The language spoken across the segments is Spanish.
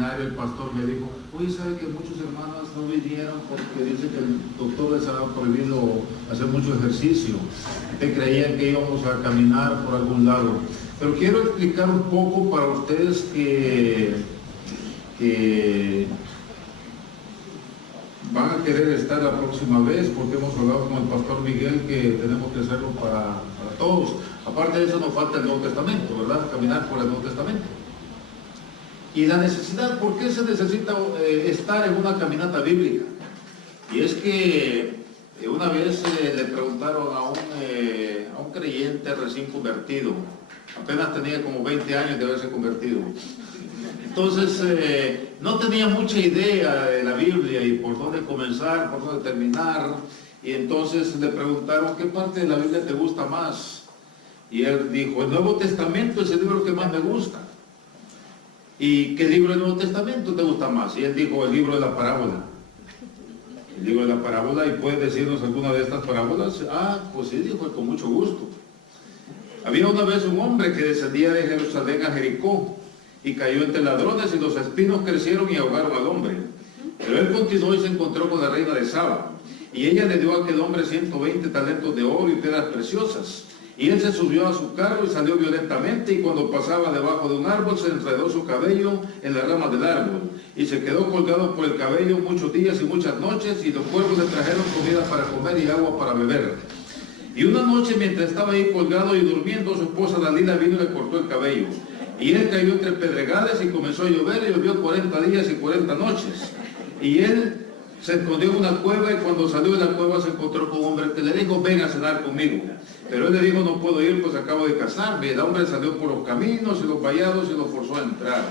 seminario el pastor me dijo, oye, ¿sabe que muchos hermanos no vinieron porque dice que el doctor les ha prohibido hacer mucho ejercicio? Que creían que íbamos a caminar por algún lado. Pero quiero explicar un poco para ustedes que van a querer estar la próxima vez, porque hemos hablado con el pastor Miguel que tenemos que hacerlo para todos. Aparte de eso nos falta el Nuevo Testamento, ¿verdad? Caminar por el Nuevo Testamento. Y la necesidad, ¿por qué se necesita estar en una caminata bíblica? Y es que una vez le preguntaron a un creyente recién convertido, apenas tenía como 20 años de haberse convertido. Entonces no tenía mucha idea de la Biblia y por dónde comenzar, por dónde terminar. Y entonces le preguntaron, ¿qué parte de la Biblia te gusta más? Y él dijo, el Nuevo Testamento es el libro que más me gusta. ¿Y qué libro del Nuevo Testamento te gusta más? Y él dijo, el libro de la parábola. El libro de la parábola, ¿y puede decirnos alguna de estas parábolas? Ah, pues sí, dijo, con mucho gusto. Había una vez un hombre que descendía de Jerusalén a Jericó y cayó entre ladrones y los espinos crecieron y ahogaron al hombre. Pero él continuó y se encontró con la reina de Saba. Y ella le dio a aquel hombre 120 talentos de oro y piedras preciosas. Y él se subió a su carro y salió violentamente, y cuando pasaba debajo de un árbol se enredó su cabello en las ramas del árbol, y se quedó colgado por el cabello muchos días y muchas noches, y los cuervos le trajeron comida para comer y agua para beber. Y una noche, mientras estaba ahí colgado y durmiendo, su esposa Dalila vino y le cortó el cabello. Y él cayó entre pedregales y comenzó a llover, y llovió 40 días y 40 noches. Y él se escondió en una cueva, y cuando salió de la cueva se encontró con un hombre que le dijo, ven a cenar conmigo. Pero él le dijo, no puedo ir, pues acabo de casarme. El hombre salió por los caminos y los vallados y lo forzó a entrar.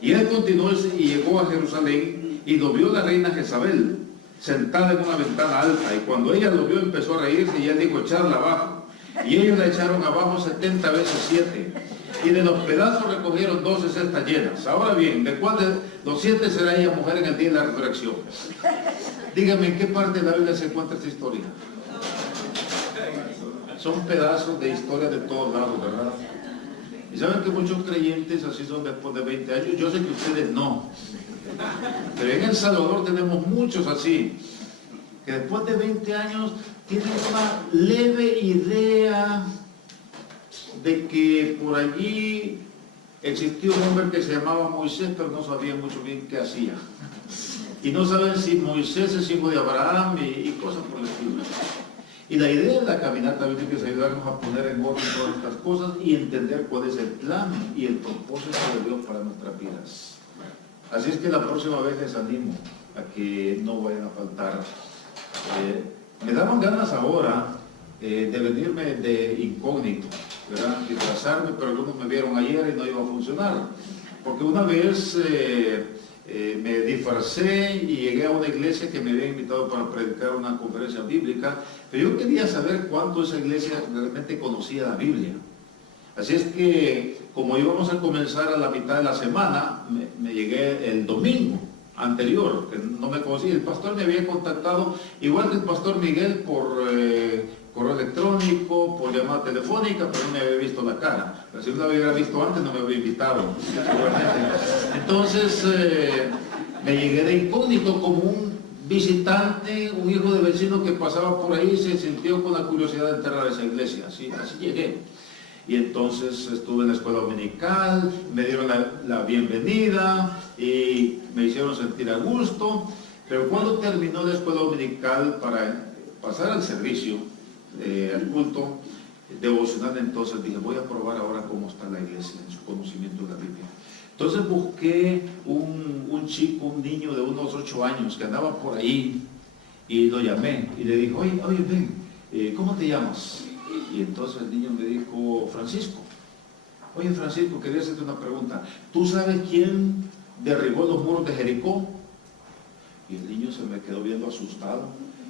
Y él continuó y llegó a Jerusalén, y lo vio la reina Jezabel, sentada en una ventana alta. Y cuando ella lo vio, empezó a reírse, y él dijo, echarla abajo. Y ellos la echaron abajo 70 veces 7. Y de los pedazos recogieron 12 cestas llenas. Ahora bien, ¿de cuál de los 7 será ella mujer en el día de la resurrección? Dígame, ¿en qué parte de la Biblia se encuentra esta historia? Son pedazos de historia de todos lados, ¿verdad? Y saben que muchos creyentes así son después de 20 años. Yo sé que ustedes no. Pero en El Salvador tenemos muchos así, que después de 20 años tienen una leve idea de que por allí existió un hombre que se llamaba Moisés, pero no sabían mucho bien qué hacía. Y no saben si Moisés es hijo de Abraham y cosas por el estilo. Y la idea de la caminata bíblica es ayudarnos a poner en orden todas estas cosas y entender cuál es el plan y el propósito de Dios para nuestras vidas. Así es que la próxima vez les animo a que no vayan a faltar. Me daban ganas ahora de venirme de incógnito, ¿verdad? Disfrazarme, pero algunos me vieron ayer y no iba a funcionar. Porque una vez me disfracé y llegué a una iglesia que me había invitado para predicar una conferencia bíblica, pero yo quería saber cuánto esa iglesia realmente conocía la Biblia. Así es que, como íbamos a comenzar a la mitad de la semana, me llegué el domingo anterior, que no me conocía. El pastor me había contactado, igual que el pastor Miguel, por correo electrónico, por llamada telefónica, pero no me había visto la cara. Pero si no la hubiera visto antes, no me había invitado. Entonces, me llegué de incógnito como un visitante, un hijo de vecino que pasaba por ahí y se sintió con la curiosidad de entrar a esa iglesia. Así llegué. Y entonces estuve en la escuela dominical, me dieron la bienvenida y me hicieron sentir a gusto. Pero cuando terminó la escuela dominical para pasar al servicio, al culto devocional, entonces dije, voy a probar ahora cómo está la iglesia en su conocimiento de la Biblia. Entonces busqué un chico, un niño de unos 8 años que andaba por ahí y lo llamé y le dije, oye, ven, ¿cómo te llamas? Y entonces el niño me dijo, Francisco. Oye, Francisco, quería hacerte una pregunta. ¿Tú sabes quién derribó los muros de Jericó? Y el niño se me quedó viendo asustado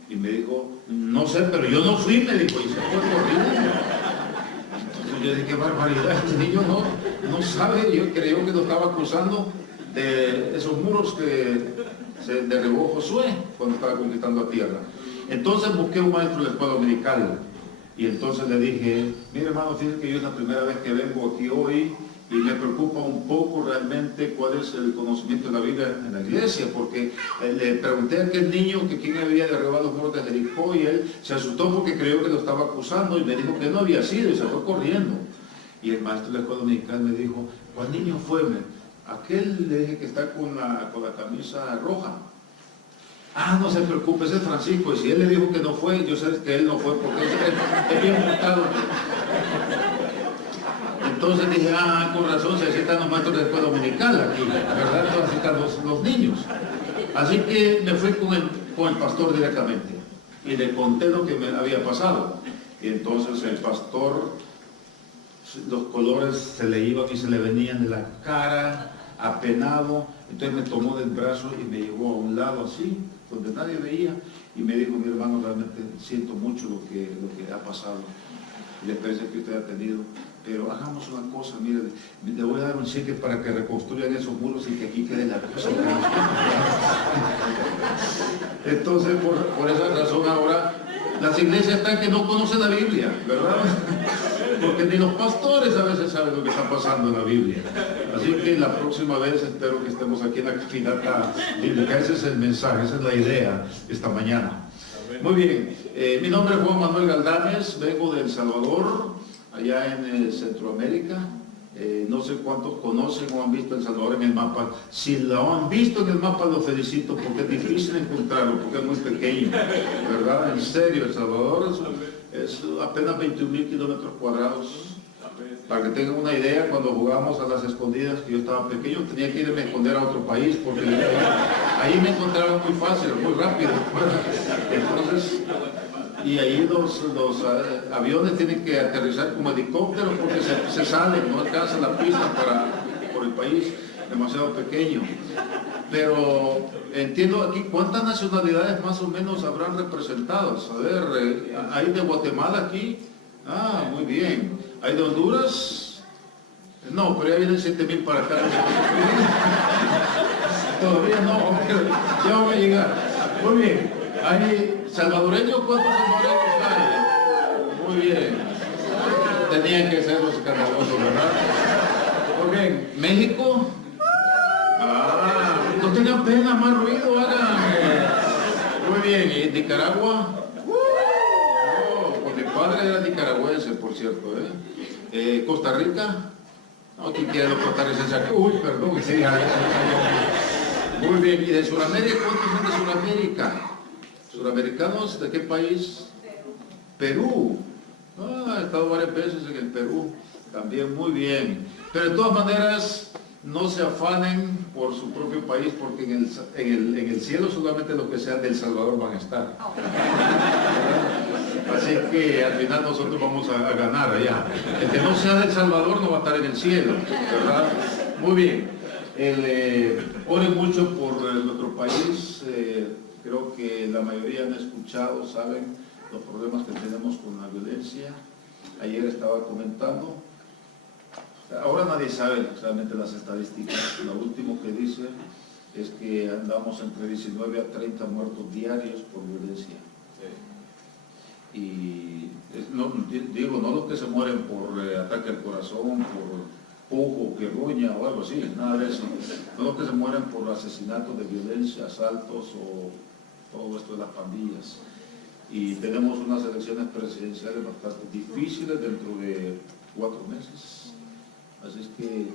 y me dijo, no sé, pero yo no fui, me dijo, y se fue corriendo. Entonces yo dije, qué barbaridad, este niño no sabe. Yo creo que lo estaba acusando de esos muros que se derribó Josué cuando estaba conquistando la tierra. Entonces busqué un maestro de la escuela dominical. Y entonces le dije, mire hermano, fíjese que yo es la primera vez que vengo aquí hoy y me preocupa un poco realmente cuál es el conocimiento de la Biblia en la iglesia, porque le pregunté a aquel niño que quién había derribado los muros de Jericó y él se asustó porque creyó que lo estaba acusando y me dijo que no había sido y se fue corriendo. Y el maestro de la escuela dominical me dijo, ¿cuál niño fue? Aquel, le dije, que está con la camisa roja. Ah, no se preocupe, ese es Francisco. Y si él le dijo que no fue, yo sé que él no fue porque es bien montado. Entonces dije, con razón se necesitan los maestros de escuela dominical aquí, ¿verdad? Entonces necesitan los niños. Así que me fui con el pastor directamente y le conté lo que me había pasado. Y entonces el pastor, los colores se le iban y se le venían de la cara, apenado. Entonces me tomó del brazo y me llevó a un lado así, donde nadie veía, y me dijo, mi hermano, realmente siento mucho lo que ha pasado y la experiencia que usted ha tenido, pero hagamos una cosa, mire, le voy a dar un cheque para que reconstruyan esos muros y que aquí quede la cosa. Entonces, por esa razón ahora, las iglesias están que no conocen la Biblia, ¿verdad? Porque ni los pastores a veces saben lo que está pasando en la Biblia. Así que la próxima vez espero que estemos aquí en la caminata bíblica. Ese es el mensaje, esa es la idea esta mañana. Muy bien, mi nombre es Juan Manuel Galdames, vengo de El Salvador, allá en Centroamérica. No sé cuántos conocen o han visto El Salvador en el mapa. Si lo han visto en el mapa, lo felicito, porque es difícil encontrarlo, porque es muy pequeño, ¿verdad? En serio, El Salvador es apenas 21.000 kilómetros cuadrados. Para que tengan una idea, cuando jugábamos a las escondidas, que yo estaba pequeño, tenía que irme a esconder a otro país, porque ahí me encontraban muy fácil, muy rápido. Entonces, y ahí los aviones tienen que aterrizar como helicópteros porque se salen, no alcanza la pista por el país demasiado pequeño. Pero entiendo aquí, ¿cuántas nacionalidades más o menos habrán representadas? A ver, ¿hay de Guatemala aquí? Ah, muy bien. ¿Hay de Honduras? No, pero ya vienen 7.000 para acá. Todavía no, ya van a llegar. Muy bien. ¿Hay salvadoreños? ¿Cuántos salvadoreños hay? Muy bien. Tenían que ser los escandalosos, ¿verdad? Muy bien. ¿México? No tengan pena, más ruido, hagan. Muy bien. ¿Y Nicaragua? Mi padre era nicaragüense, por cierto, ¿Costa Rica? No, ¿quién quiere los costarricenses aquí? Uy, perdón, sí, muy bien. ¿Y de Sudamérica? ¿Cuántos son de Sudamérica? ¿Sudamericanos de qué país? Perú. He estado varias veces en el Perú, también muy bien. Pero de todas maneras, no se afanen por su propio país, porque en el cielo solamente los que sean de El Salvador van a estar. Así que al final nosotros vamos a ganar allá. El que no sea de El Salvador no va a estar en el cielo, ¿verdad? Muy bien. Oren mucho por nuestro país. Creo que la mayoría han escuchado, saben los problemas que tenemos con la violencia. Ayer estaba comentando. Ahora nadie sabe realmente las estadísticas. Lo último que dice es que andamos entre 19 a 30 muertos diarios por violencia. Y no los que se mueren por ataque al corazón, por ojo, querruña o algo así, nada de eso. No los que se mueren por asesinatos de violencia, asaltos o todo esto de las pandillas. Y tenemos unas elecciones presidenciales bastante difíciles dentro de 4 meses. Así es que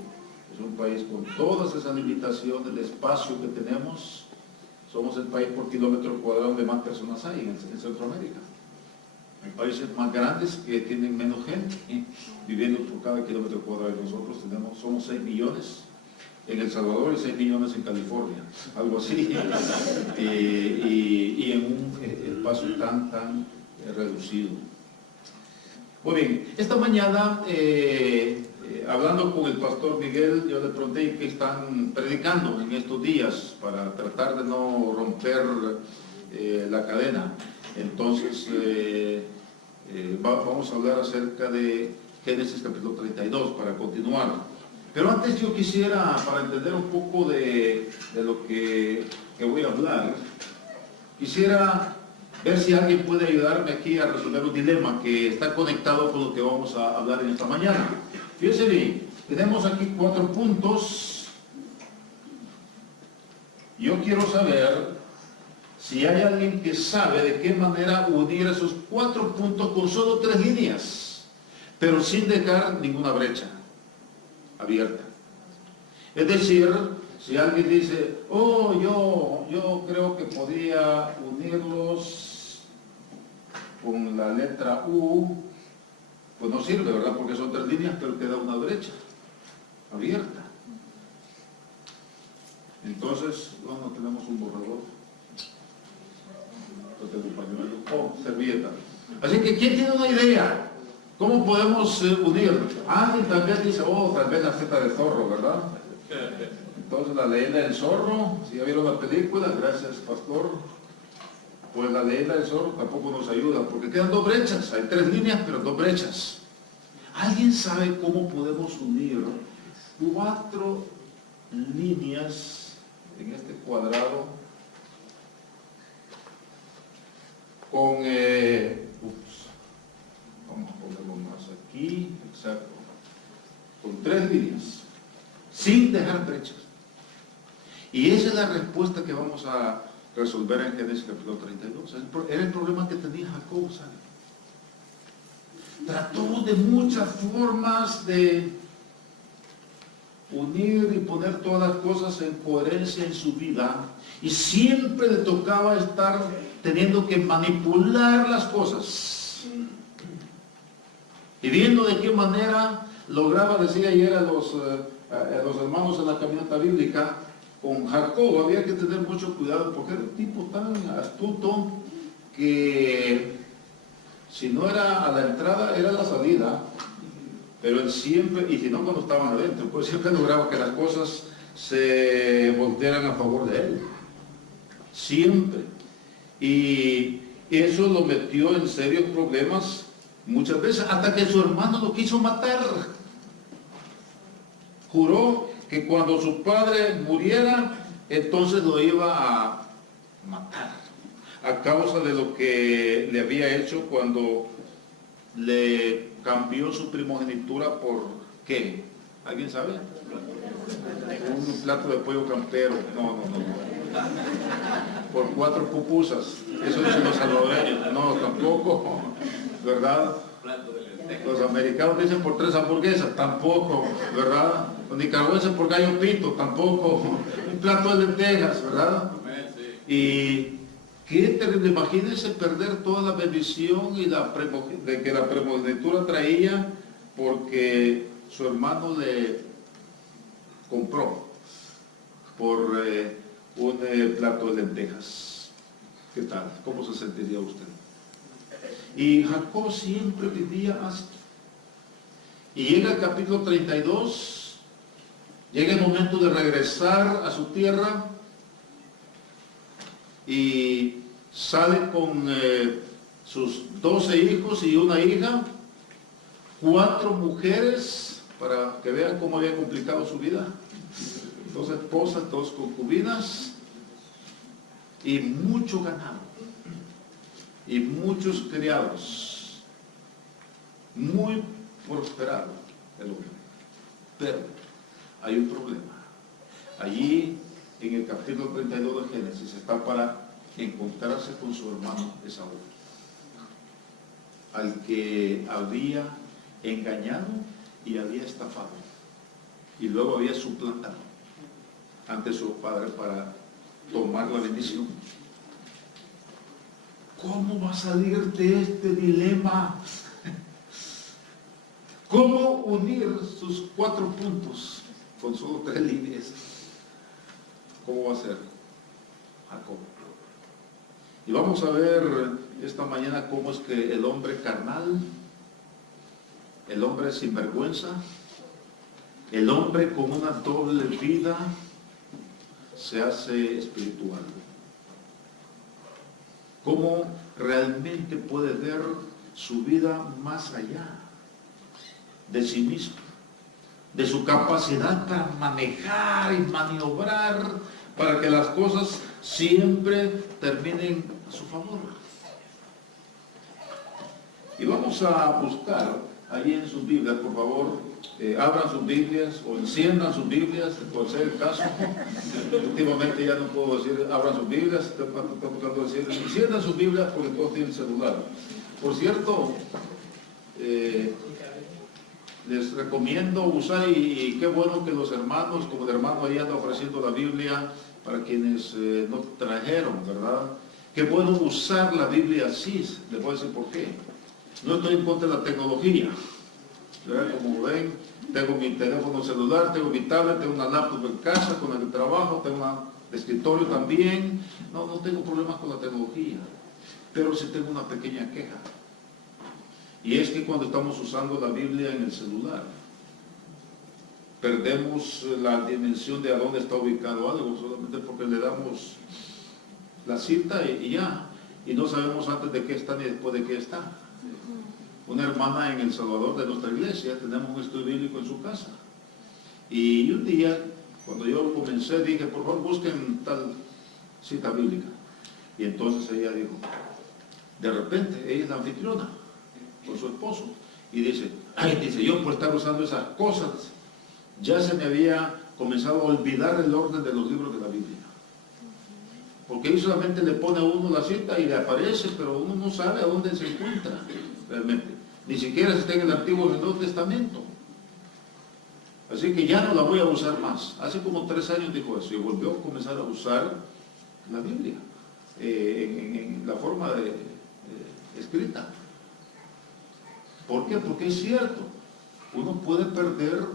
es un país con todas esas limitaciones de espacio que tenemos. Somos el país por kilómetro cuadrado donde más personas hay en Centroamérica. Hay países más grandes que tienen menos gente viviendo por cada kilómetro cuadrado. Nosotros somos 6 millones en El Salvador y 6 millones en California, algo así. Y en un espacio tan reducido. Muy bien, esta mañana, hablando con el pastor Miguel, yo le pregunté qué están predicando en estos días para tratar de no romper la cadena. Entonces, vamos a hablar acerca de Génesis capítulo 32 para continuar. Pero antes yo quisiera, para entender un poco de lo que voy a hablar, quisiera ver si alguien puede ayudarme aquí a resolver un dilema que está conectado con lo que vamos a hablar en esta mañana. Fíjense bien, Tenemos aquí 4 puntos. Yo quiero saber si hay alguien que sabe de qué manera unir esos 4 puntos con solo 3 líneas, pero sin dejar ninguna brecha abierta. Es decir, si alguien dice, oh, yo creo que podría unirlos con la letra U, pues no sirve, ¿verdad? Porque son 3 líneas, pero queda una brecha abierta. Entonces, bueno, tenemos un borrador. Yo tengo un pañuelo. Oh, servilleta. Así que, ¿quién tiene una idea? ¿Cómo podemos unir? Alguien tal vez dice, oh, tal vez la Z de zorro, ¿verdad? Entonces, la leyenda del zorro, si ya vieron la película, gracias, pastor. Pues la leyenda del zorro tampoco nos ayuda, porque quedan 2 brechas. Hay 3 líneas, pero 2 brechas. ¿Alguien sabe cómo podemos unir 4 líneas en este cuadrado con, vamos a ponerlo más aquí, exacto, con 3 líneas, sin dejar brechas? Y esa es la respuesta que vamos a resolver en Génesis capítulo 32. Era el problema que tenía Jacob, ¿sabe? Trató de muchas formas de unir y poner todas las cosas en coherencia en su vida, y siempre le tocaba estar teniendo que manipular las cosas y viendo de qué manera lograba. Decía ayer a los hermanos en la caminata bíblica, con Jacob había que tener mucho cuidado, porque era un tipo tan astuto que si no era a la entrada, era a la salida. Pero él siempre, y si no cuando estaban adentro, pues siempre lograba que las cosas se voltearan a favor de él. Siempre. Y eso lo metió en serios problemas muchas veces, hasta que su hermano lo quiso matar. Juró que cuando su padre muriera, entonces lo iba a matar, a causa de lo que le había hecho cuando le cambió su primogenitura por ¿qué? ¿Alguien sabe? Un plato de pollo campero. No. Por 4 pupusas. Eso dicen los salvadoreños. No, tampoco. ¿Verdad? Los americanos dicen por 3 hamburguesas. Tampoco. ¿Verdad? Los nicaragüenses por gallo pinto. Tampoco. Un plato de lentejas. ¿Verdad? Y qué terrible. Imagínense perder toda la bendición y de que la primogenitura traía, porque su hermano le compró por un plato de lentejas. ¿Qué tal? ¿Cómo se sentiría usted? Y Jacob siempre vivía así. Y llega el capítulo 32, llega el momento de regresar a su tierra, y sale con sus 12 hijos y una hija, 4 mujeres, para que vean cómo había complicado su vida, 2 esposas, 2 concubinas, y mucho ganado, y muchos criados, muy prosperado el hombre. Pero hay un problema. Allí en el capítulo 32 de Génesis está para encontrarse con su hermano Esaú, al que había engañado y había estafado, y luego había suplantado ante su padre para tomar la bendición. ¿Cómo va a salir de este dilema? ¿Cómo unir sus 4 puntos con solo 3 líneas? ¿Cómo va a ser Jacob? Y vamos a ver esta mañana cómo es que el hombre carnal, el hombre sinvergüenza, el hombre con una doble vida se hace espiritual. Cómo realmente puede ver su vida más allá de sí mismo, de su capacidad para manejar y maniobrar para que las cosas siempre terminen a su favor. Y vamos a buscar ahí en sus Biblias, por favor, abran sus Biblias o enciendan sus Biblias, por ser el caso. Últimamente ya no puedo decir abran sus Biblias, estoy tratando de decir enciendan sus Biblias porque todos tienen celular. Por cierto, les recomiendo usar, y qué bueno que los hermanos, como el hermano ahí anda ofreciendo la Biblia para quienes no trajeron, ¿verdad? Qué bueno usar la Biblia así, les voy a decir por qué. No estoy en contra de la tecnología, ¿verdad? Como ven, tengo mi teléfono celular, tengo mi tablet, tengo una laptop en casa con el que trabajo, tengo un escritorio también. No tengo problemas con la tecnología, pero sí tengo una pequeña queja. Y es que cuando estamos usando la Biblia en el celular, perdemos la dimensión de a dónde está ubicado algo, solamente porque le damos la cita y ya. Y no sabemos antes de qué está ni después de qué está. Una hermana en El Salvador de nuestra iglesia, tenemos un estudio bíblico en su casa. Y un día, cuando yo comencé, dije, por favor, busquen tal cita bíblica. Y entonces ella dijo, de repente, ella es la anfitriona, con su esposo, y dice, yo por estar usando esas cosas, ya se me había comenzado a olvidar el orden de los libros de la Biblia. Porque ahí solamente le pone a uno la cita y le aparece, pero uno no sabe a dónde se encuentra realmente. Ni siquiera si está en el Antiguo o en el Nuevo Testamento. Así que ya no la voy a usar más. Hace como 3 años dijo eso y volvió a comenzar a usar la Biblia en la forma escrita. ¿Por qué? Porque es cierto, uno puede perder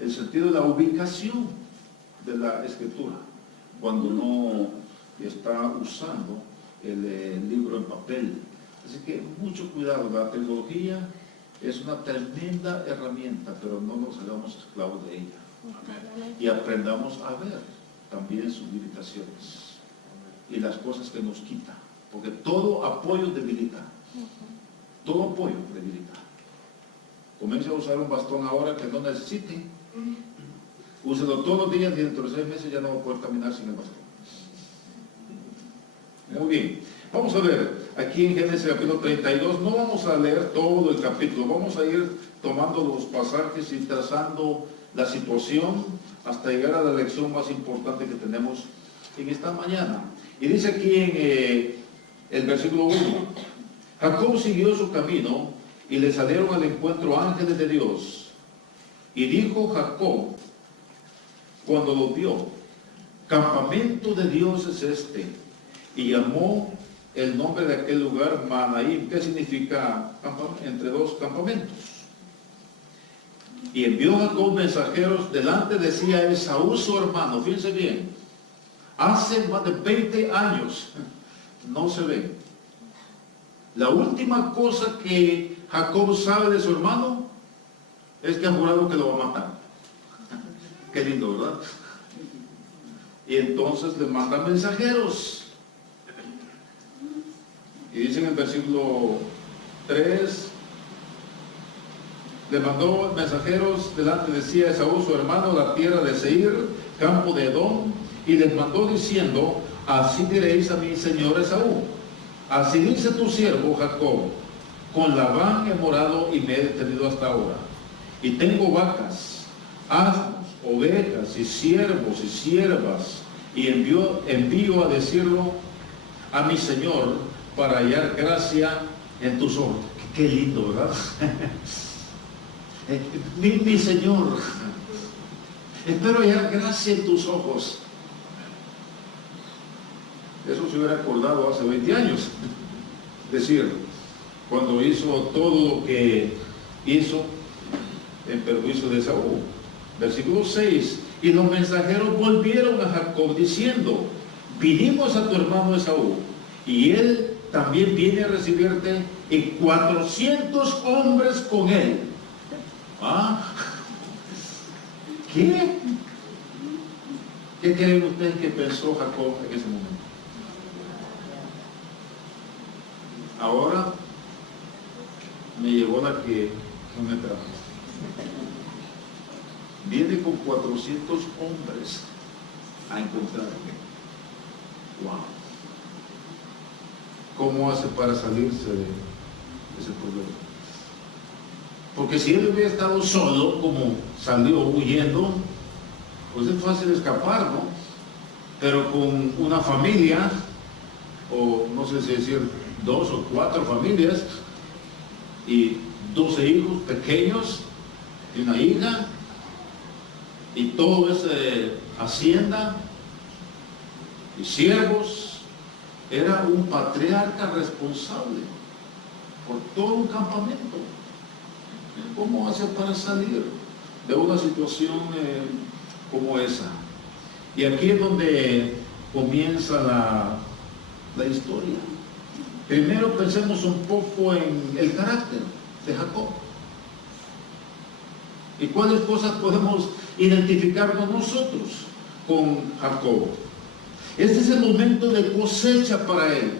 el sentido de la ubicación de la escritura cuando no está usando el libro en papel. Así que mucho cuidado, la tecnología es una tremenda herramienta, pero no nos hagamos esclavos de ella. Y aprendamos a ver también sus limitaciones y las cosas que nos quita, porque todo apoyo debilita. Todo apoyo debilita. Comience a usar un bastón ahora que no necesite. Úselo todos los días y dentro de 6 meses ya no va a poder caminar sin el bastón. Muy bien. Vamos a ver, aquí en Génesis capítulo 32, no vamos a leer todo el capítulo, vamos a ir tomando los pasajes y trazando la situación hasta llegar a la lección más importante que tenemos en esta mañana. Y dice aquí en el versículo 1, Jacob siguió su camino y le salieron al encuentro ángeles de Dios. Y dijo Jacob, cuando lo vio, campamento de Dios es este. Y llamó el nombre de aquel lugar Mahanaim. ¿Qué significa? Entre dos campamentos. Y envió Jacob mensajeros delante de sí a Esaú su hermano. Fíjense bien, hace más de 20 años no se ven. La última cosa que Jacob sabe de su hermano es que ha jurado que lo va a matar. Qué lindo, ¿verdad? Y entonces le manda mensajeros. Y dice en el versículo 3, le mandó mensajeros delante de sí a Esaú su hermano, la tierra de Seir, campo de Edom, y les mandó diciendo, así diréis a mi señor Esaú, así dice tu siervo Jacob, con Labán he morado y me he detenido hasta ahora, y tengo vacas, asnos, ovejas, y siervos y siervas, y envío a decirlo a mi señor, para hallar gracia en tus ojos. Qué lindo, ¿verdad? mi Señor, espero hallar gracia en tus ojos. Eso se hubiera acordado hace 20 años. Es decir, cuando hizo todo lo que hizo en perjuicio de Esaú. Versículo 6, y los mensajeros volvieron a Jacob diciendo, vinimos a tu hermano Esaú, y él también viene a recibirte y 400 hombres con él. ¿Ah? ¿Qué? ¿Qué creen ustedes que pensó Jacob en ese momento? Ahora me llegó la que no me trajo. Viene con 400 hombres a encontrarme. Wow. ¿Cómo hace para salirse de ese problema? Porque si él hubiera estado solo, como salió huyendo, pues es fácil escapar, ¿no? Pero con una familia, o no sé si decir 2 o 4 familias, y 12 hijos pequeños, y una hija, y todo es hacienda, y siervos, era un patriarca responsable por todo un campamento. ¿Cómo hace para salir de una situación como esa? Y aquí es donde comienza la historia. Primero pensemos un poco en el carácter de Jacob. ¿Y cuáles cosas podemos identificarnos nosotros con Jacob? Este es el momento de cosecha para él.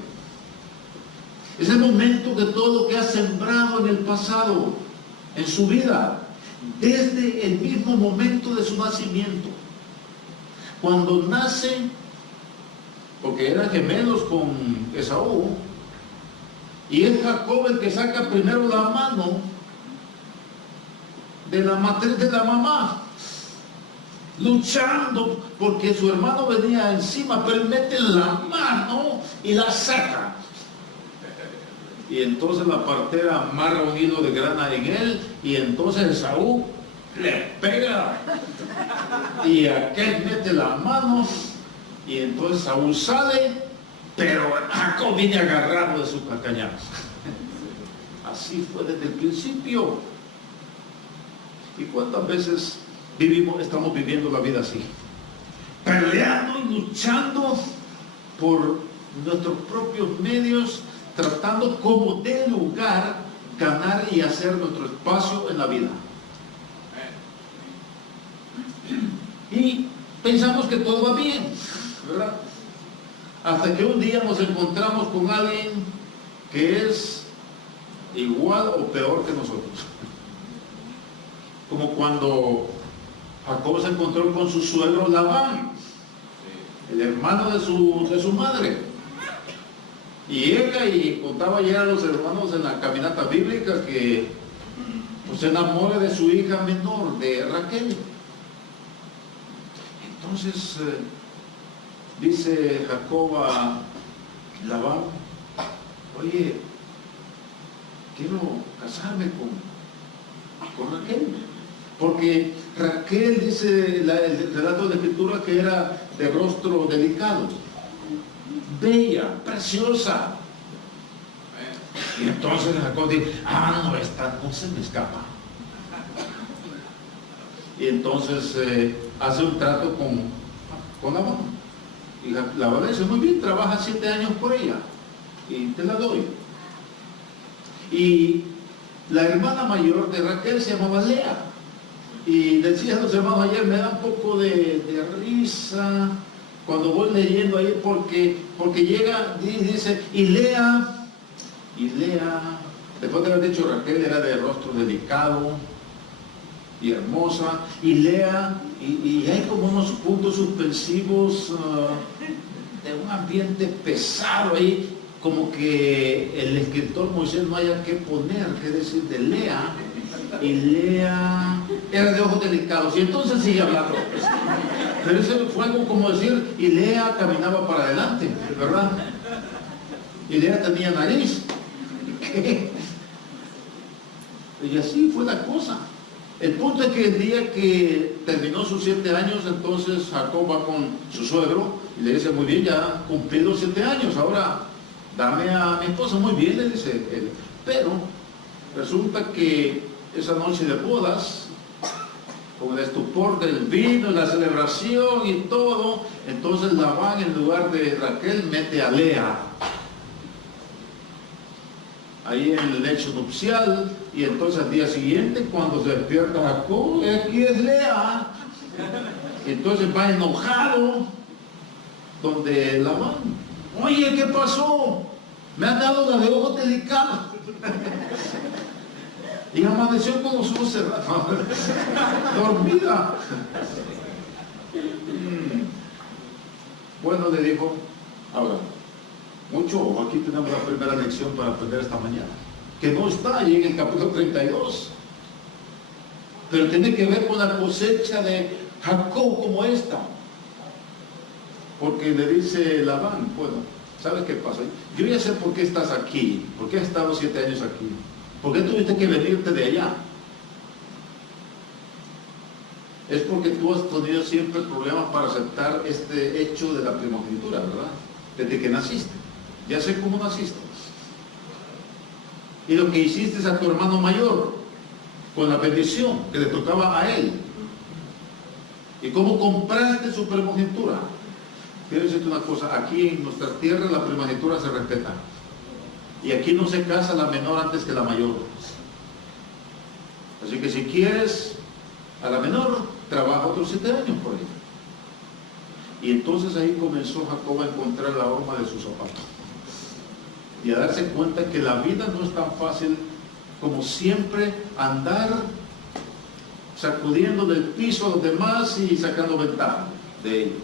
Es el momento de todo lo que ha sembrado en el pasado, en su vida, desde el mismo momento de su nacimiento. Cuando nace, porque eran gemelos con Esaú, y es Jacob el que saca primero la mano de la matriz de la mamá, luchando porque su hermano venía encima, pero él mete la mano y la saca. Y entonces la partera amarra un hilo de grana en él, y entonces Esaú le pega, y aquel mete la mano, y entonces Saúl sale, pero Jacob viene agarrado de sus calcañadas. Así fue desde el principio. ¿Y cuántas veces estamos viviendo la vida así? Peleando y luchando por nuestros propios medios, tratando como de lugar ganar y hacer nuestro espacio en la vida. Y pensamos que todo va bien, ¿verdad? Hasta que un día nos encontramos con alguien que es igual o peor que nosotros. Como cuando Jacob se encontró con su suegro Labán, el hermano de su madre. Y llega y contaba ya a los hermanos en la caminata bíblica que pues, se enamora de su hija menor, de Raquel. Entonces dice Jacob a Labán: oye, quiero casarme con Raquel. Porque Raquel, dice el relato de Escritura, que era de rostro delicado, bella, preciosa. Y entonces Jacob dice: no, esta no se me escapa. Y entonces hace un trato con Labán. Y Labán dice: muy bien, trabaja 7 años por ella y te la doy. Y la hermana mayor de Raquel se llamaba Lea. Y decían los hermanos ayer, me da un poco de risa cuando voy leyendo ahí, porque llega y dice, y Lea, después de haber dicho Raquel era de rostro delicado y hermosa, y Lea, y hay como unos puntos suspensivos de un ambiente pesado ahí, como que el escritor Moisés no haya que poner, que decir de Lea, y Lea era de ojos delicados, y entonces sigue hablando. Pero ese fue algo como decir, y Lea caminaba para adelante, ¿verdad? Y Lea tenía nariz. ¿Qué? Y así fue la cosa. El punto es que el día que terminó sus 7 años, entonces Jacob va con su suegro y le dice: muy bien, ya cumplí los 7 años, ahora dame a mi esposa. Muy bien, le dice él. Pero resulta que esa noche de bodas, con el estupor del vino, la celebración y todo, entonces Labán, en lugar de Raquel, mete a Lea ahí en el lecho nupcial. Y entonces al día siguiente, cuando se despierta Jacob, aquí es Lea. Entonces va enojado donde Labán: oye, ¿qué pasó? Me han dado la de ojos delicados. Y amaneció con los ojos cerrados, dormida. Bueno, le dijo: ahora, mucho, aquí tenemos la primera lección para aprender esta mañana, que no está ahí en el capítulo 32. pero tiene que ver con la cosecha de Jacob como esta. Porque le dice Labán, bueno, ¿sabes qué pasa? Yo ya sé por qué estás aquí, por qué has estado 7 años aquí, por qué tuviste que venirte de allá. Es porque tú has tenido siempre problemas para aceptar este hecho de la primogenitura, ¿verdad? Desde que naciste. Ya sé cómo naciste. Y lo que hiciste a tu hermano mayor, con la bendición que le tocaba a él. Y cómo compraste su primogenitura. Quiero decirte una cosa, aquí en nuestra tierra la primogenitura se respeta. Y aquí no se casa la menor antes que la mayor. Así que si quieres a la menor, trabaja otros 7 años por ella. Y entonces ahí comenzó Jacob a encontrar la horma de sus zapatos. Y a darse cuenta que la vida no es tan fácil como siempre andar sacudiendo del piso a los demás y sacando ventaja de ellos.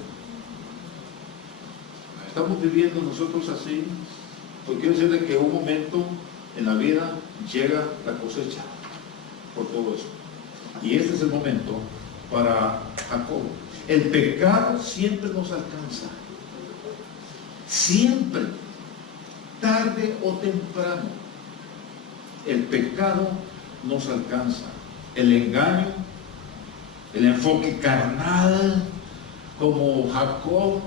Estamos viviendo nosotros así, porque quiero decirle que un momento en la vida llega la cosecha por todo eso. Y este es el momento para Jacob. El pecado siempre nos alcanza. Siempre, tarde o temprano, el pecado nos alcanza. El engaño, el enfoque carnal, como Jacob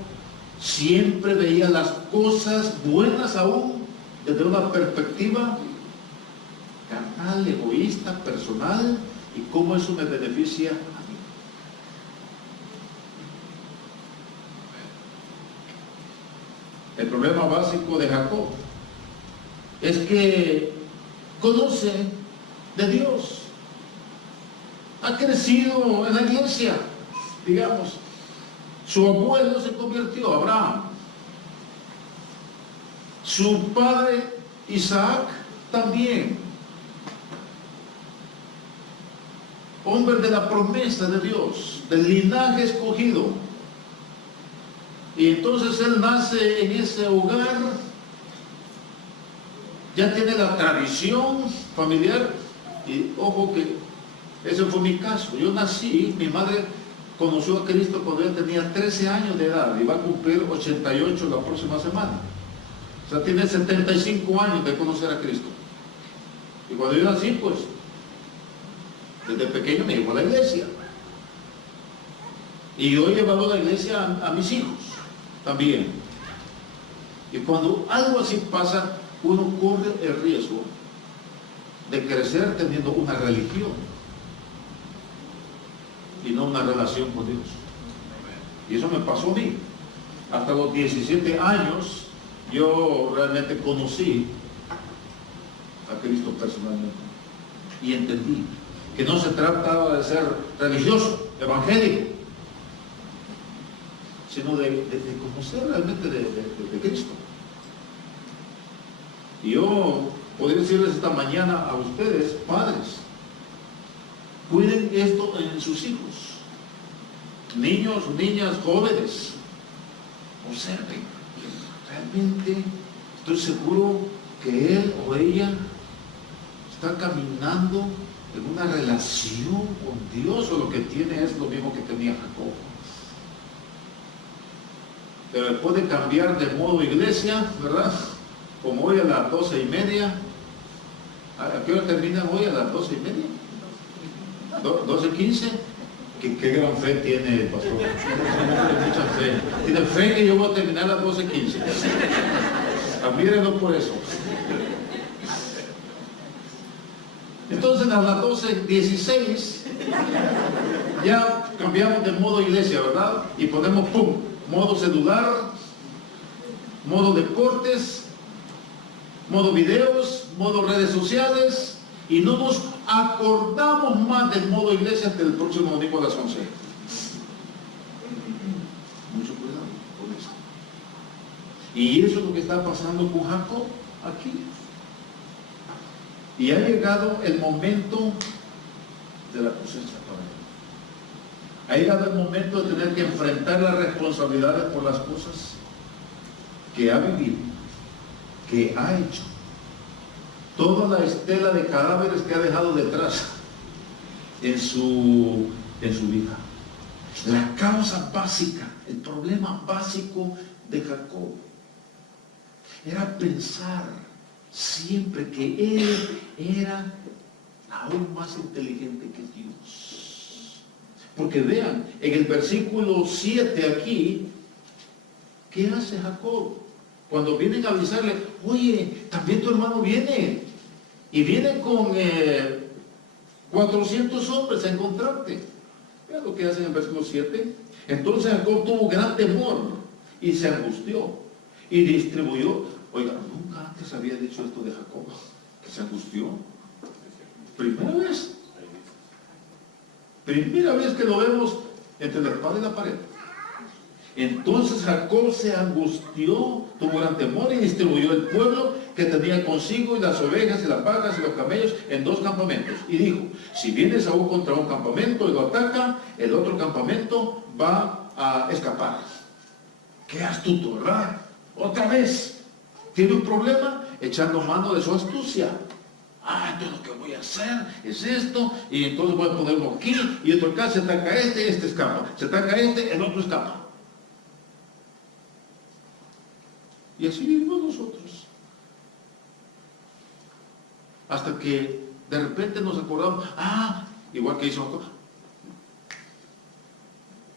siempre veía las cosas buenas aún desde una perspectiva carnal, egoísta, personal, y cómo eso me beneficia a mí. El problema básico de Jacob es que conoce de Dios, ha crecido en la iglesia, digamos. Su abuelo se convirtió, Abraham. Su padre Isaac también. Hombre de la promesa de Dios, del linaje escogido. Y entonces él nace en ese hogar, ya tiene la tradición familiar. Y ojo que ese fue mi caso. Yo nací, mi madre conoció a Cristo cuando él tenía 13 años de edad y va a cumplir 88 la próxima semana. O sea, tiene 75 años de conocer a Cristo. Y cuando yo nací, pues, desde pequeño me llevó a la iglesia. Y yo he llevado a la iglesia a mis hijos también. Y cuando algo así pasa, uno corre el riesgo de crecer teniendo una religión y no una relación con Dios. Y eso me pasó a mí. Hasta los 17 años yo realmente conocí a Cristo personalmente y entendí que no se trataba de ser religioso, evangélico, sino de conocer realmente de Cristo. Y yo podría decirles esta mañana a ustedes, padres, cuiden esto en sus hijos, niños, niñas, jóvenes. Observen, realmente estoy seguro que él o ella está caminando en una relación con Dios, o lo que tiene es lo mismo que tenía Jacob. Pero después de cambiar de modo iglesia, ¿verdad? Como hoy a las 12:30, ¿a qué hora terminan hoy? A las 12:30. 12:15. ¿Qué gran fe tiene el pastor? Mucha fe. Tiene fe que yo voy a terminar a las 12:15. Admírenlo por eso. Entonces a las 12:16 ya cambiamos de modo iglesia, ¿verdad? Y ponemos ¡pum! Modo celular, modo deportes, modo videos, modo redes sociales, y no nos acordamos más del modo iglesia hasta el próximo domingo a las 11. Mucho cuidado con eso. Y eso es lo que está pasando con Jacob aquí. Y ha llegado el momento de la cosecha para él. Ha llegado el momento de tener que enfrentar las responsabilidades por las cosas que ha vivido, que ha hecho. Toda la estela de cadáveres que ha dejado detrás. en su vida. La causa básica, el problema básico de Jacob era pensar siempre que él era aún más inteligente que Dios. Porque vean, en el versículo 7 aquí, ¿qué hace Jacob? Cuando vienen a avisarle, oye, también tu hermano viene. Y viene con 400 hombres a encontrarte. Vean lo que hace en el versículo 7. Entonces Jacob tuvo gran temor y se angustió y distribuyó. Oiga, nunca antes había dicho esto de Jacob, que se angustió. Primera vez. Primera vez que lo vemos entre la espada y la pared. Entonces Jacob se angustió, tuvo gran temor y distribuyó el pueblo que tenía consigo y las ovejas y las vacas y los camellos en 2 campamentos. Y dijo, si viene Saúl contra un campamento y lo ataca, el otro campamento va a escapar. Qué astuto, ¿verdad? Otra vez. Tiene un problema echando mano de su astucia. Entonces lo que voy a hacer es esto, y entonces voy a ponerlo aquí, y en otro caso se ataca este escapa. Se ataca el otro escapa. Y así vivimos nosotros. Hasta que de repente nos acordamos, igual que hizo Jacob.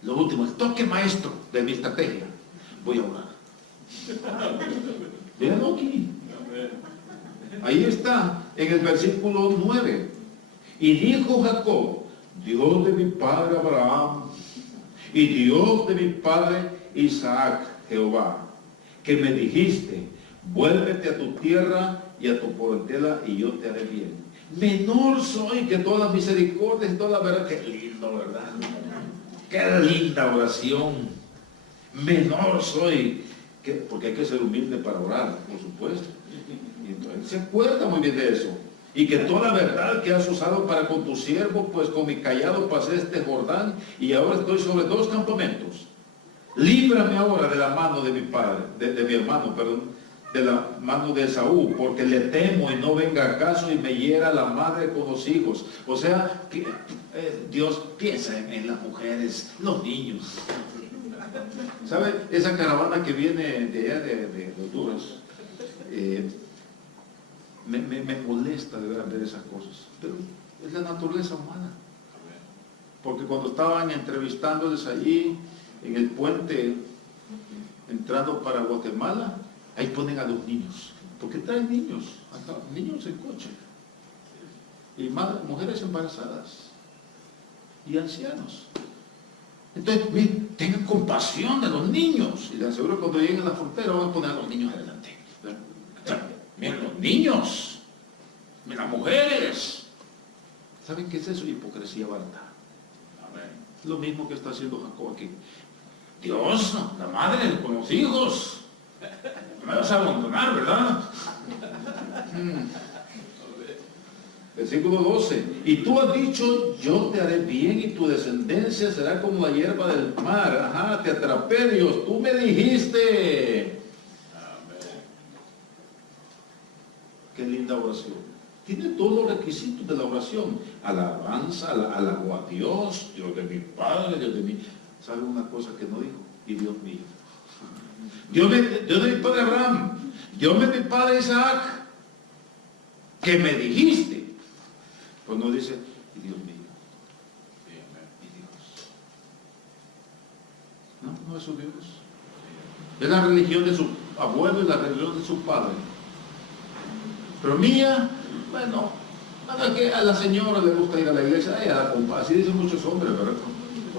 Lo último, el toque maestro de mi estrategia. Voy a orar. Véanlo aquí. Ahí está, en el versículo 9. Y dijo Jacob, Dios de mi padre Abraham y Dios de mi padre Isaac, Jehová, que me dijiste, vuélvete a tu tierra y a tu parentela y yo te haré bien. Menor soy que todas las misericordias y toda la verdad. Qué lindo, ¿verdad? Qué linda oración. Menor soy. Porque hay que ser humilde para orar, por supuesto. Y entonces se acuerda muy bien de eso. Y que toda la verdad que has usado para con tu siervo, pues con mi callado pasé este Jordán y ahora estoy sobre 2 campamentos. Líbrame ahora de la mano de mi padre, de mi hermano, perdón, de la mano de Saúl, porque le temo y no venga a caso y me hiera la madre con los hijos. O sea, que Dios piensa en las mujeres, los niños. ¿Sabe? Esa caravana que viene de allá de Honduras, me molesta de ver esas cosas, pero es la naturaleza humana. Porque cuando estaban entrevistándoles allí en el puente entrando para Guatemala, ahí ponen a los niños, porque traen niños, hasta niños en coche, y mujeres embarazadas y ancianos. Entonces, miren, tengan compasión de los niños. Y les aseguro que cuando lleguen a la frontera van a poner a los niños adelante. Miren los niños, miren las mujeres. ¿Saben qué es eso? Hipocresía barata. Lo mismo que está haciendo Jacob aquí. Dios, la madre con los hijos. No me vas a abandonar, ¿verdad? Versículo 12. Y tú has dicho, yo te haré bien y tu descendencia será como la hierba del mar. Te atrapé, Dios, tú me dijiste. Amén. Qué linda oración. Tiene todos los requisitos de la oración. Alabanza, alabo a Dios, Dios de mi Padre, Dios de mi... ¿Sabe una cosa que no dijo? Y Dios mío. Dios de mi Padre Abraham, Dios de mi Padre Isaac, que me dijiste. Pues no dice, y Dios mío. Y Dios. No es su Dios. Es la religión de su abuelo y la religión de su padre. Pero mía, bueno, que a la señora le gusta ir a la iglesia, así dicen muchos hombres, ¿verdad?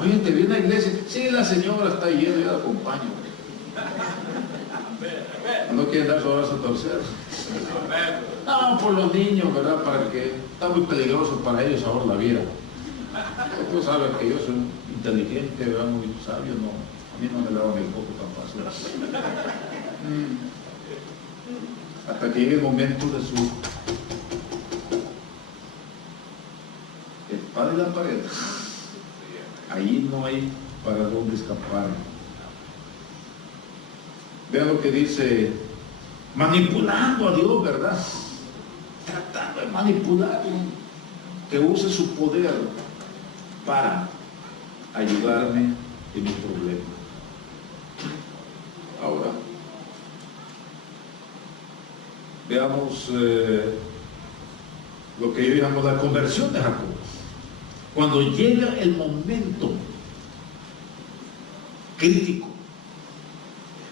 Oye, ¿te viene a la iglesia? Sí, la señora está yendo, yo la acompaño. No quieren dar su brazo a torcer. No, por los niños, ¿verdad? Para que está muy peligroso para ellos ahora la vida. Tú sabes que yo soy inteligente, ¿verdad? Muy sabio, no. A mí no me lavan el coco tan fácil. Hasta que llegue el momento de su espada y la pared. Ahí no hay para dónde escapar. Vean lo que dice, manipulando a Dios, ¿verdad? Tratando de manipularlo, que use su poder para ayudarme en mi problema. Ahora, veamos lo que llamamos la conversión de Jacob. Cuando llega el momento crítico,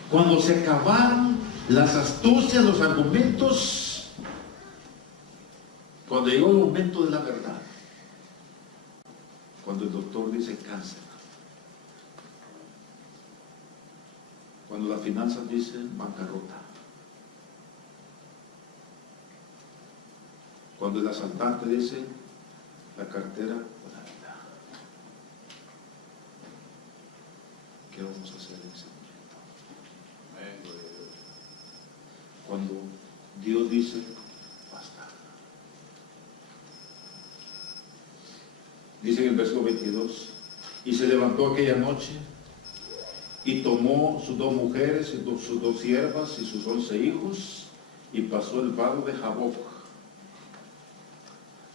cuando se acabaron las astucias, los argumentos, cuando llegó el momento de la verdad, cuando el doctor dice cáncer, cuando las finanzas dicen bancarrota, cuando el asaltante dice la cartera o la vida, ¿qué vamos a hacer en ese momento? Cuando Dios dice basta. Dice en el verso 22, y se levantó aquella noche y tomó sus 2 mujeres y sus 2 siervas y sus 11 hijos y pasó el vado de Jaboc.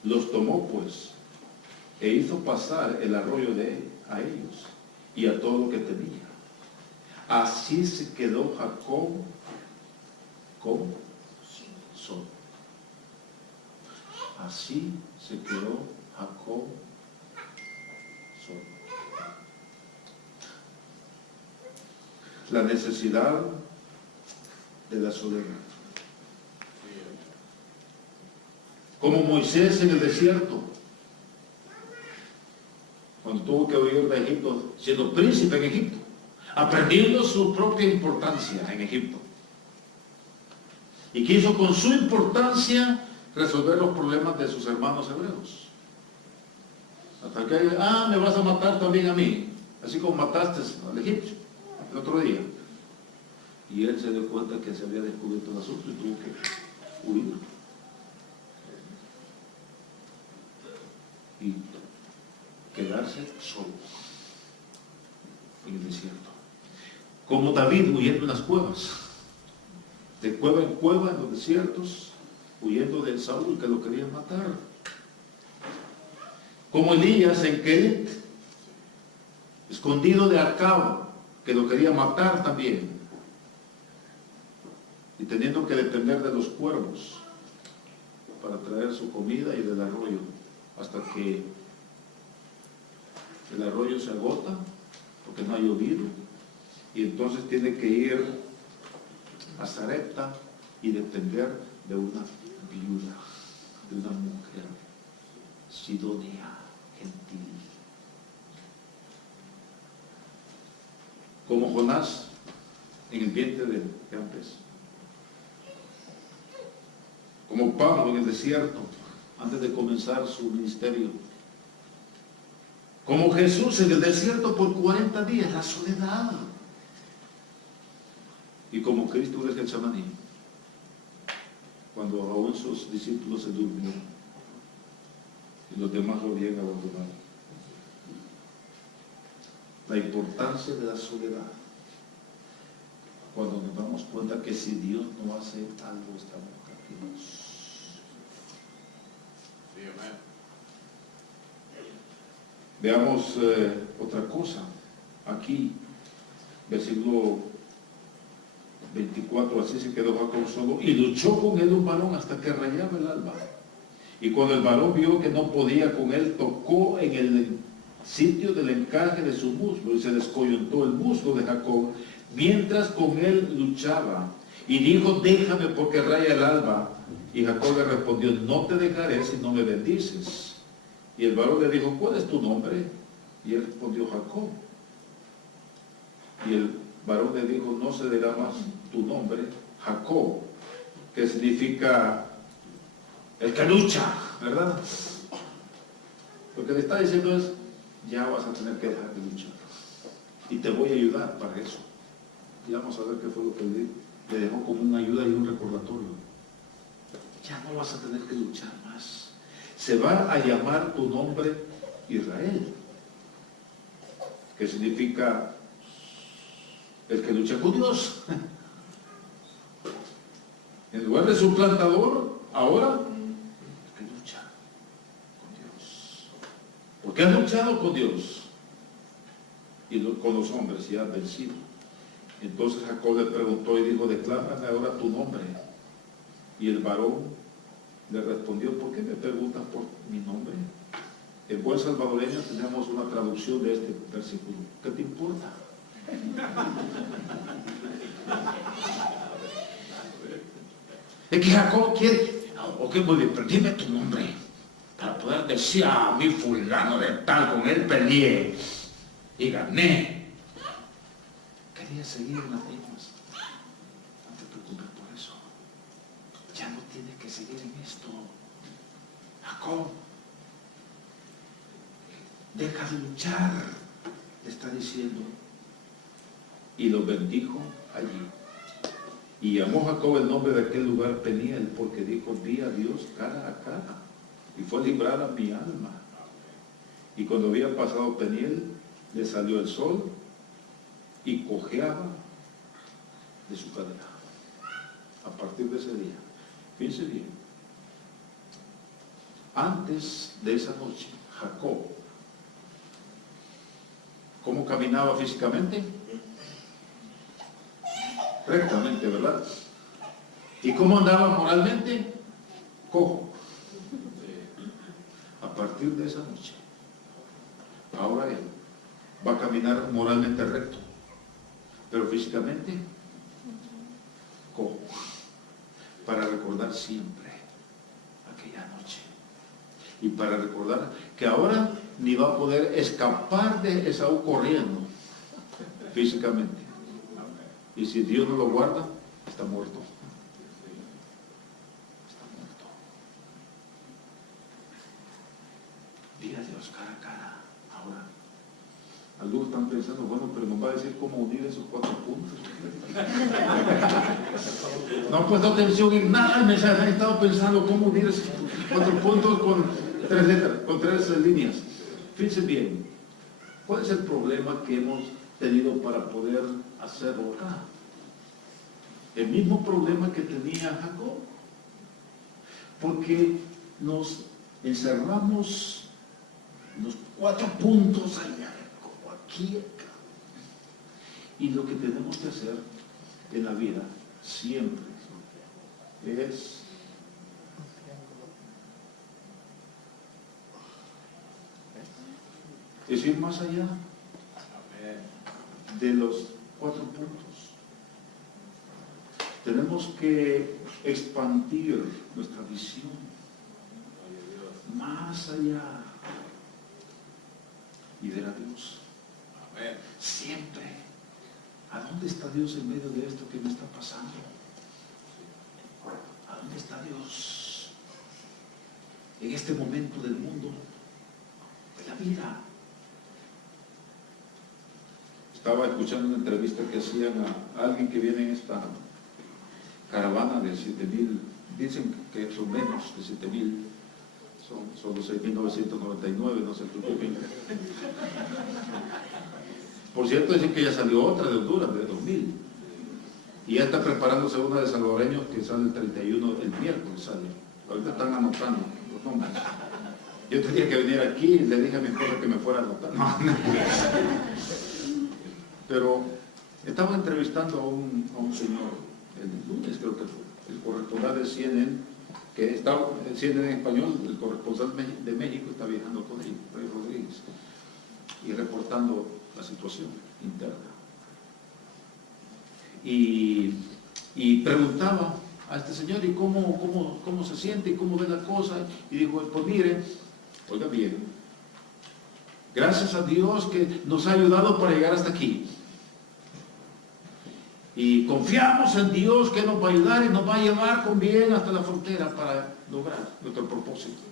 Los tomó pues e hizo pasar el arroyo a ellos y a todo lo que tenía. Así se quedó Jacob como solo. Así se quedó Jacob solo. La necesidad de la soledad. Como Moisés en el desierto, cuando tuvo que huir de Egipto, siendo príncipe en Egipto, aprendiendo su propia importancia en Egipto. Y quiso con su importancia resolver los problemas de sus hermanos hebreos. Hasta que, me vas a matar también a mí, así como mataste al egipcio el otro día. Y él se dio cuenta que se había descubierto el asunto y tuvo que huir. Y quedarse solo en el desierto. Como David huyendo en las cuevas, de cueva en cueva en los desiertos, huyendo de Saúl que lo quería matar. Como Elías en Kerit, escondido de Acab, que lo quería matar también, y teniendo que depender de los cuervos para traer su comida y del arroyo, hasta que el arroyo se agota porque no ha llovido, y entonces tiene que ir a Sarepta y depender de una viuda, de una mujer sidonia, gentil. Como Jonás en el vientre del gran pez. Como Pablo en el desierto, antes de comenzar su ministerio. Como Jesús en el desierto por 40 días, la soledad. Y como Cristo en el Getsemaní, cuando aún sus discípulos se durmieron y los demás lo habían abandonado. La importancia de la soledad. Cuando nos damos cuenta que si Dios no hace algo, estamos perdidos. Veamos otra cosa. Aquí, versículo 24, así se quedó Jacob solo y luchó con él un varón hasta que rayaba el alba. Y cuando el varón vio que no podía con él, tocó en el sitio del encaje de su muslo y se descoyuntó el muslo de Jacob mientras con él luchaba. Y dijo, déjame porque raya el alba. Y Jacob le respondió, no te dejaré si no me bendices. Y el varón le dijo, ¿cuál es tu nombre? Y él respondió, Jacob. Y el varón le dijo, no se dirá más tu nombre, Jacob, que significa el que lucha, ¿verdad? Lo que le está diciendo es, ya vas a tener que dejar de luchar. Y te voy a ayudar para eso. Y vamos a ver qué fue lo que le dejó como una ayuda y un recordatorio. Ya no vas a tener que luchar más. Se va a llamar tu nombre Israel, que significa el que lucha con Dios. En lugar de suplantador, ahora el que lucha con Dios. Porque has luchado con Dios y con los hombres y has vencido. Entonces Jacob le preguntó y dijo, declárame ahora tu nombre. Y el varón le respondió, ¿por qué me preguntas por mi nombre? En buen salvadoreño tenemos una traducción de este versículo. ¿Qué te importa? Es que Jacob quiere, ok, muy bien, pero dime tu nombre para poder decir a mi fulano de tal, con él peleé y gané. Quería seguir en las mismas. No te preocupes por eso. Ya no tienes que seguir en esto. Jacob, deja de luchar, le está diciendo. Y lo bendijo allí. Y llamó Jacob el nombre de aquel lugar Peniel, porque dijo, vi a Dios cara a cara, y fue librada mi alma. Y cuando había pasado Peniel, le salió el sol, y cojeaba de su cadera. A partir de ese día, fíjense bien, antes de esa noche, Jacob, ¿cómo caminaba físicamente? Rectamente, ¿verdad? ¿Y cómo andaba moralmente? Cojo. A partir de esa noche, ahora él va a caminar moralmente recto, pero físicamente cojo, para recordar siempre aquella noche y para recordar que ahora ni va a poder escapar de Esaú corriendo físicamente. Y si Dios no lo guarda, está muerto. Está muerto. Diga a Dios cara a cara. Ahora, algunos están pensando, bueno, pero nos va a decir cómo unir esos 4 puntos. No han puesto atención en nada al mensaje. Han estado pensando cómo unir esos 4 puntos con 3 letras, con 3 líneas. Fíjense bien, ¿cuál es el problema que hemos tenido para poder hacerlo acá? El mismo problema que tenía Jacob, porque nos encerramos en los 4 puntos allá, como aquí, acá. Y lo que tenemos que hacer en la vida siempre es ir más allá de los 4 puntos. Tenemos que expandir nuestra visión más allá y ver a Dios. Siempre. ¿A dónde está Dios en medio de esto que me está pasando? ¿A dónde está Dios en este momento del mundo, de la vida? Estaba escuchando una entrevista que hacían a alguien que viene en esta caravana de 7,000, dicen que son menos de 7,000, son los 6,999, no se preocupen. Por cierto, dicen que ya salió otra de Honduras, de 2,000, y ya está preparándose una de salvadoreños que sale el 31, el miércoles sale. Ahorita están anotando los nombres. Yo tenía que venir aquí y le dije a mi esposa que me fuera a anotar. No. Pero estaba entrevistando a un señor el lunes, creo que fue, el corresponsal de CNN, que está CNN en español, el corresponsal de México está viajando con él, Rey Rodríguez, y reportando la situación interna. Y preguntaba a este señor, ¿y cómo se siente y cómo ve la cosa? Y dijo, pues mire, oiga bien, gracias a Dios que nos ha ayudado para llegar hasta aquí. Y confiamos en Dios que nos va a ayudar y nos va a llevar con bien hasta la frontera para lograr nuestro propósito.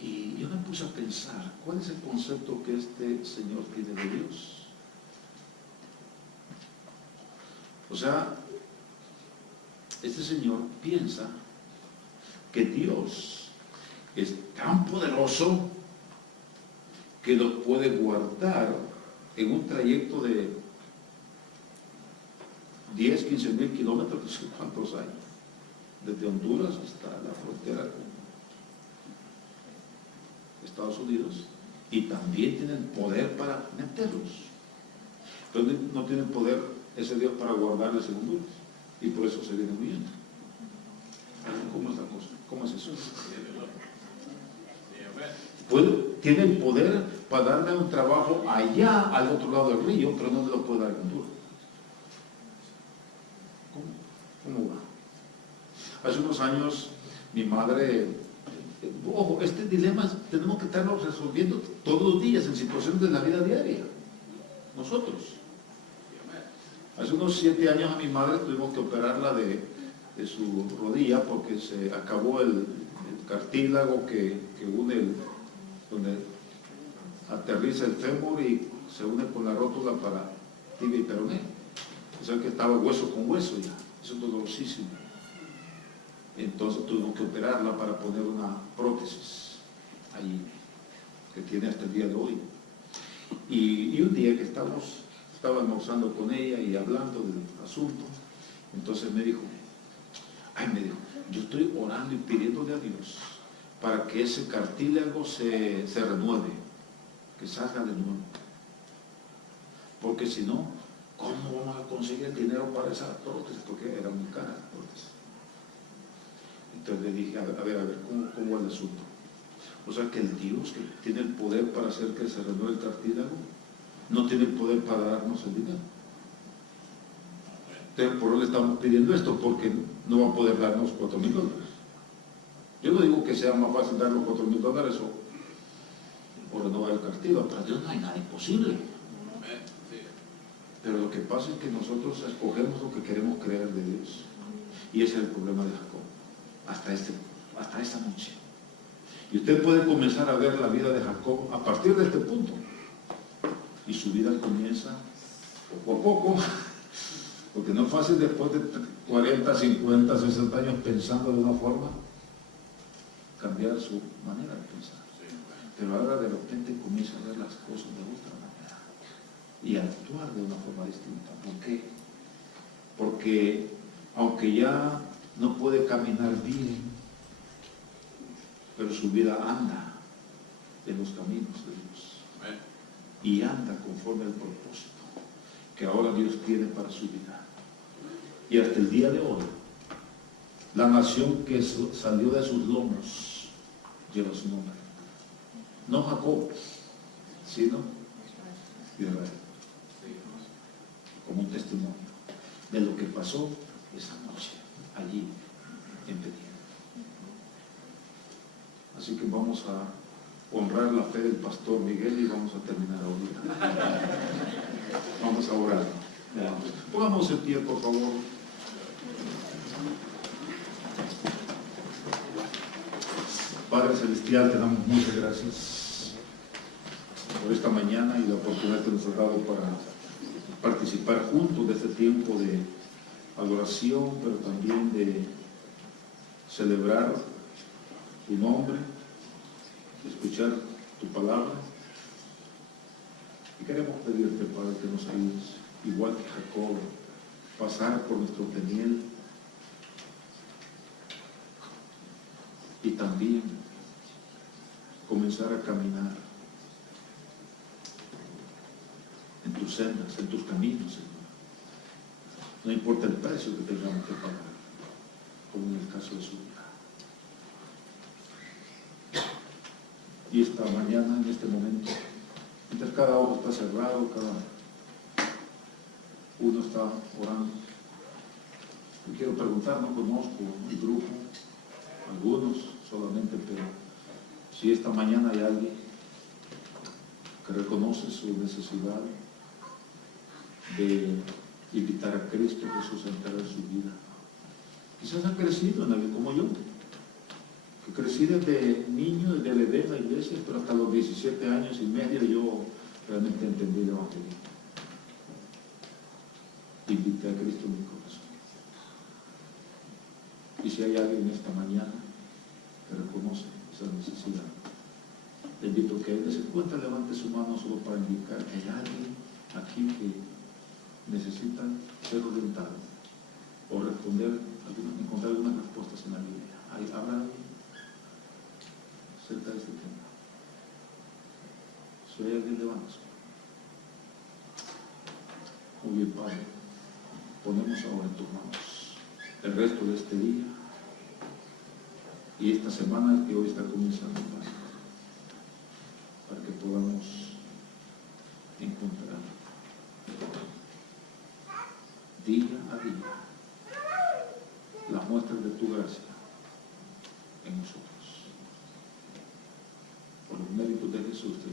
Y yo me puse a pensar, ¿cuál es el concepto que este señor tiene de Dios? O sea, este señor piensa que Dios es tan poderoso que los puede guardar en un trayecto de 10, 15 mil kilómetros, no sé cuántos hay, desde Honduras hasta la frontera Estados Unidos, y también tiene el poder para meterlos. Pero no tiene el poder ese Dios para guardarles en Honduras, y por eso se viene huyendo. ¿Cómo es la cosa? ¿Cómo es eso? Tiene el poder para darle un trabajo allá, al otro lado del río, pero no se lo puede dar en Honduras. ¿Cómo va? Hace unos años, mi madre, ojo, este dilema tenemos que estarlo resolviendo todos los días en situaciones de la vida diaria. Nosotros. Hace unos 7 años a mi madre tuvimos que operarla de su rodilla porque se acabó el cartílago que une donde aterriza el fémur y se une con la rótula para tibia y peroné. O sea que estaba hueso con hueso ya. Eso es dolorosísimo. Entonces tuvimos que operarla para poner una prótesis ahí, que tiene hasta el día de hoy. Y un día que estaba almorzando con ella y hablando del asunto, entonces me dijo, yo estoy orando y pidiéndole a Dios para que ese cartílago se renueve, que salga de nuevo. Porque si no, ¿cómo vamos a conseguir el dinero para esa prótesis? Porque era muy cara la prótesis. Entonces le dije, a ver, ¿cómo va el asunto? O sea que el Dios que tiene el poder para hacer que se renueve el cartílago, no tiene el poder para darnos el dinero. Entonces, por eso le estamos pidiendo esto, porque no va a poder darnos $4,000. Yo no digo que sea más fácil dar los $4,000 o renovar el cartílago, para Dios no hay nada imposible. Pero lo que pasa es que nosotros escogemos lo que queremos creer de Dios. Y ese es el problema de Jacob. Hasta esta noche. Y usted puede comenzar a ver la vida de Jacob a partir de este punto. Y su vida comienza poco a poco. Porque no es fácil después de 40, 50, 60 años pensando de una forma, cambiar su manera de pensar. Pero ahora de repente comienza a ver las cosas de otra manera y a actuar de una forma distinta. ¿Por qué? Porque aunque ya no puede caminar bien, pero su vida anda en los caminos de Dios y anda conforme al propósito que ahora Dios tiene para su vida. Y hasta el día de hoy, la nación que salió de sus lomos lleva su nombre. No Jacob, sino Israel. Como un testimonio de lo que pasó esa noche allí en Betel. Así que vamos a honrar la fe del pastor Miguel y vamos a terminar ahorita. Vamos a orar. Pongamos en pie, por favor. Padre Celestial, te damos muchas gracias por esta mañana y la oportunidad que nos has dado para participar juntos de este tiempo de adoración, pero también de celebrar tu nombre, escuchar tu palabra. Y queremos pedirte, Padre, que nos ayudes, igual que Jacob, pasar por nuestro Peniel y también comenzar a caminar en tus sendas, en tus caminos, Señor. No importa el precio que tengamos que pagar, como en el caso de su vida. Y esta mañana, en este momento, mientras cada ojo está cerrado, cada uno está orando, yo quiero preguntar, no conozco el grupo, algunos solamente, pero si esta mañana hay alguien que reconoce su necesidad de invitar a Cristo Jesús a entrar en su vida, quizás ha crecido en la vida como yo, que crecí desde niño, desde el Edén, la iglesia, pero hasta los 17 años y medio yo realmente entendí el Evangelio. Invité a Cristo en mi corazón. Y si hay alguien esta mañana que reconoce esa necesidad, le invito a que él se cuenta, levante su mano solo para indicar que hay alguien aquí que necesita ser orientado o encontrar algunas respuestas en la Biblia. ¿Habrá alguien cerca de este tema? Si hay alguien, levántese. Muy bien, Padre. Ponemos ahora en tus manos el resto de este día y esta semana que hoy está comenzando, Padre, para que podamos encontrar día a día las muestras de tu gracia en nosotros. Por los méritos de Jesús, te